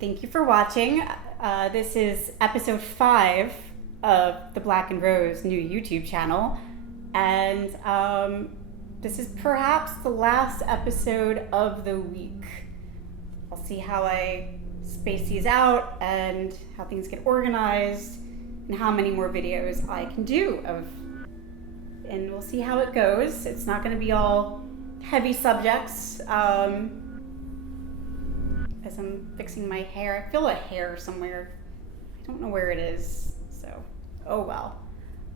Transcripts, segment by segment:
Thank you for watching. This is episode 5 of the Black and Rose new YouTube channel. And this is perhaps the last episode of the week. I'll see how I space these out and how things get organized and how many more videos I can do of. And we'll see how it goes. It's not going to be all heavy subjects. As I'm fixing my hair, I feel a hair somewhere. I don't know where it is, so oh well.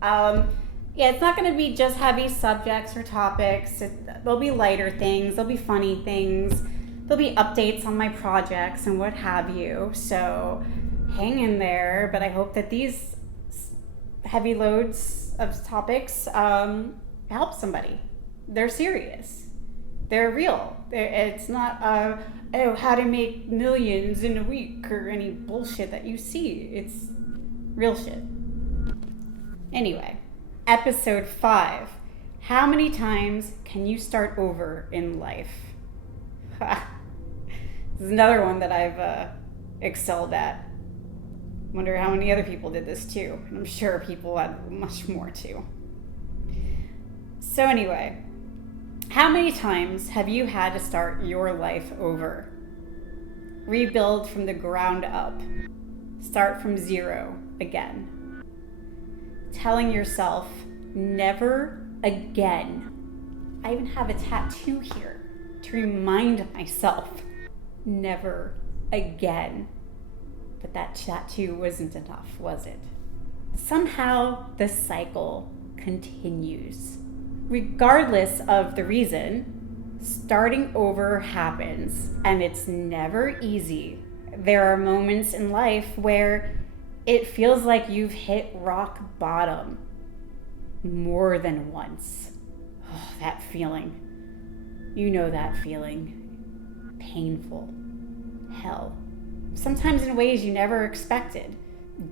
Yeah, it's not going to be just heavy subjects or topics. There'll be lighter things, there'll be funny things, there'll be updates on my projects and what have you. So hang in there, but I hope that these heavy loads of topics help somebody. They're serious. They're real. It's not, how to make millions in a week or any bullshit that you see. It's real shit. Anyway, episode 5. How many times can you start over in life? This is another one that I've excelled at. Wonder how many other people did this too. And I'm sure people had much more too. So anyway, how many times have you had to start your life over? Rebuild from the ground up. Start from zero again. Telling yourself, never again. I even have a tattoo here to remind myself, never again. But that tattoo wasn't enough, was it? Somehow the cycle continues. Regardless of the reason, starting over happens, and it's never easy. There are moments in life where it feels like you've hit rock bottom more than once. Oh, that feeling. You know that feeling. Painful. Hell. Sometimes in ways you never expected.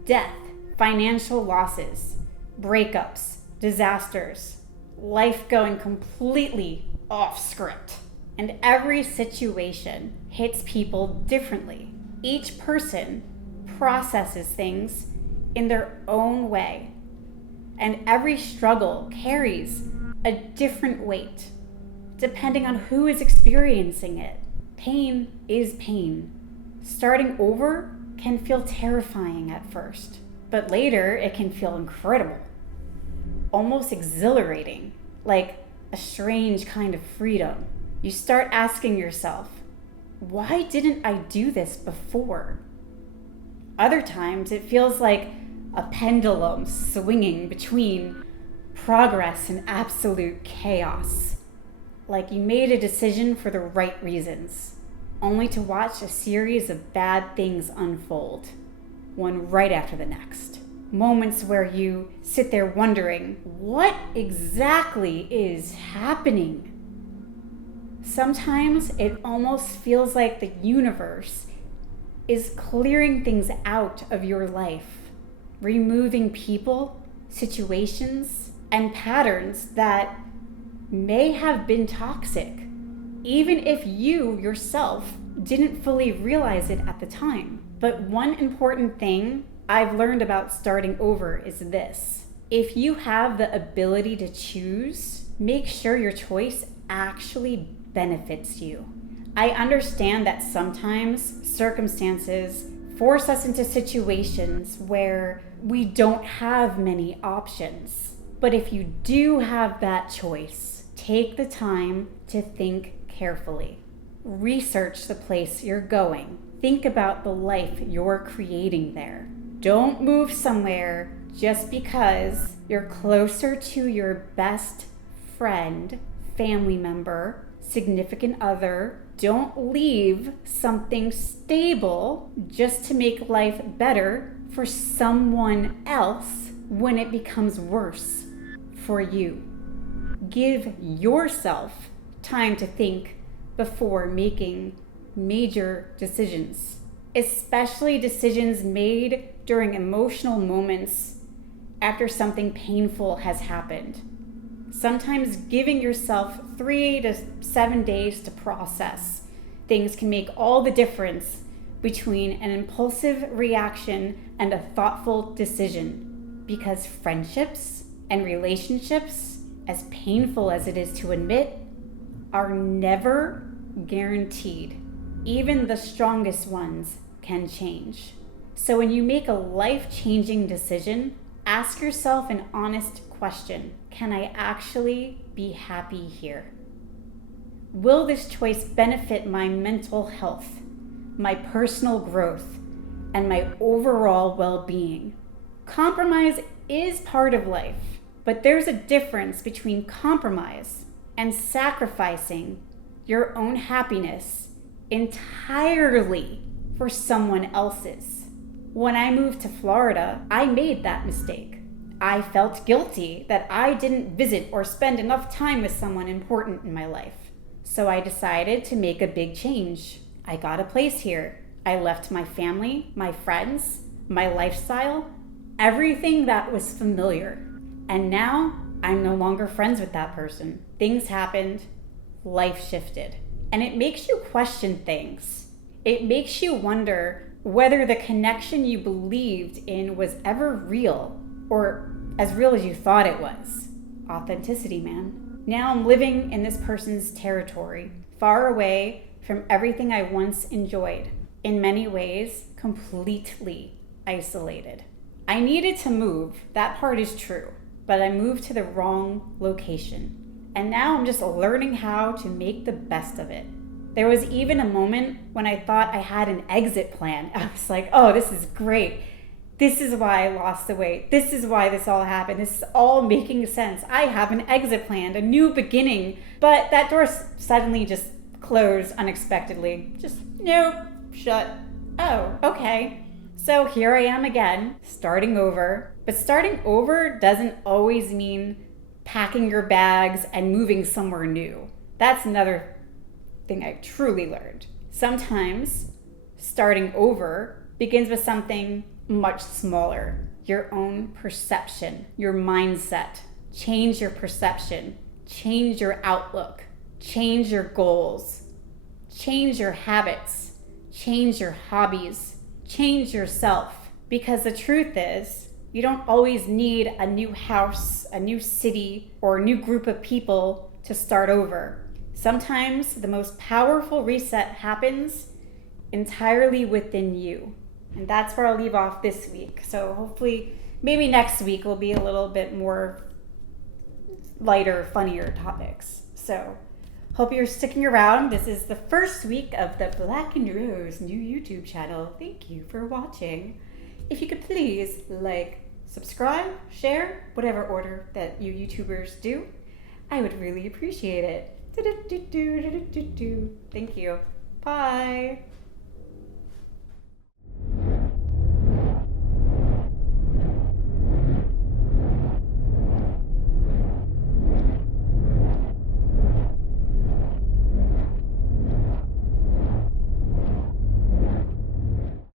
Death, financial losses, breakups, disasters, life going completely off script. And every situation hits people differently. Each person processes things in their own way. And every struggle carries a different weight, depending on who is experiencing it. Pain is pain. Starting over can feel terrifying at first, but later it can feel incredible. Almost exhilarating, like a strange kind of freedom. You start asking yourself, why didn't I do this before? Other times it feels like a pendulum swinging between progress and absolute chaos. Like you made a decision for the right reasons, only to watch a series of bad things unfold, one right after the next. Moments where you sit there wondering, what exactly is happening? Sometimes it almost feels like the universe is clearing things out of your life, removing people, situations, and patterns that may have been toxic, even if you yourself didn't fully realize it at the time. But one important thing I've learned about starting over is this. If you have the ability to choose, make sure your choice actually benefits you. I understand that sometimes circumstances force us into situations where we don't have many options. But if you do have that choice, take the time to think carefully. Research the place you're going. Think about the life you're creating there. Don't move somewhere just because you're closer to your best friend, family member, significant other. Don't leave something stable just to make life better for someone else when it becomes worse for you. Give yourself time to think before making major decisions, especially decisions made during emotional moments after something painful has happened. Sometimes giving yourself 3 to 7 days to process things can make all the difference between an impulsive reaction and a thoughtful decision, because friendships and relationships, as painful as it is to admit, are never guaranteed. Even the strongest ones can change. So when you make a life-changing decision, ask yourself an honest question. Can I actually be happy here? Will this choice benefit my mental health, my personal growth, and my overall well-being? Compromise is part of life, but there's a difference between compromise and sacrificing your own happiness entirely for someone else's. When I moved to Florida, I made that mistake. I felt guilty that I didn't visit or spend enough time with someone important in my life. So I decided to make a big change. I got a place here. I left my family, my friends, my lifestyle, everything that was familiar. And now I'm no longer friends with that person. Things happened, life shifted. And it makes you question things. It makes you wonder whether the connection you believed in was ever real, or as real as you thought it was. Authenticity, man. Now I'm living in this person's territory, far away from everything I once enjoyed. In many ways, completely isolated. I needed to move, that part is true, but I moved to the wrong location. And now I'm just learning how to make the best of it. There was even a moment when I thought I had an exit plan. I was like, oh, this is great. This is why I lost the weight. This is why this all happened. This is all making sense. I have an exit plan, a new beginning. But that door suddenly just closed unexpectedly. Just, nope, shut. Oh, okay. So here I am again, starting over. But starting over doesn't always mean packing your bags and moving somewhere new. That's another thing I truly learned. Sometimes starting over begins with something much smaller. Your own perception, your mindset. Change your perception, change your outlook, change your goals, change your habits, change your hobbies, change yourself. Because the truth is, you don't always need a new house, a new city, or a new group of people to start over. Sometimes the most powerful reset happens entirely within you. And that's where I'll leave off this week. So hopefully, maybe next week will be a little bit more lighter, funnier topics. So hope you're sticking around. This is the first week of the Black and Rose new YouTube channel. Thank you for watching. If you could please like, subscribe, share, whatever order that you YouTubers do, I would really appreciate it. Thank you. Bye.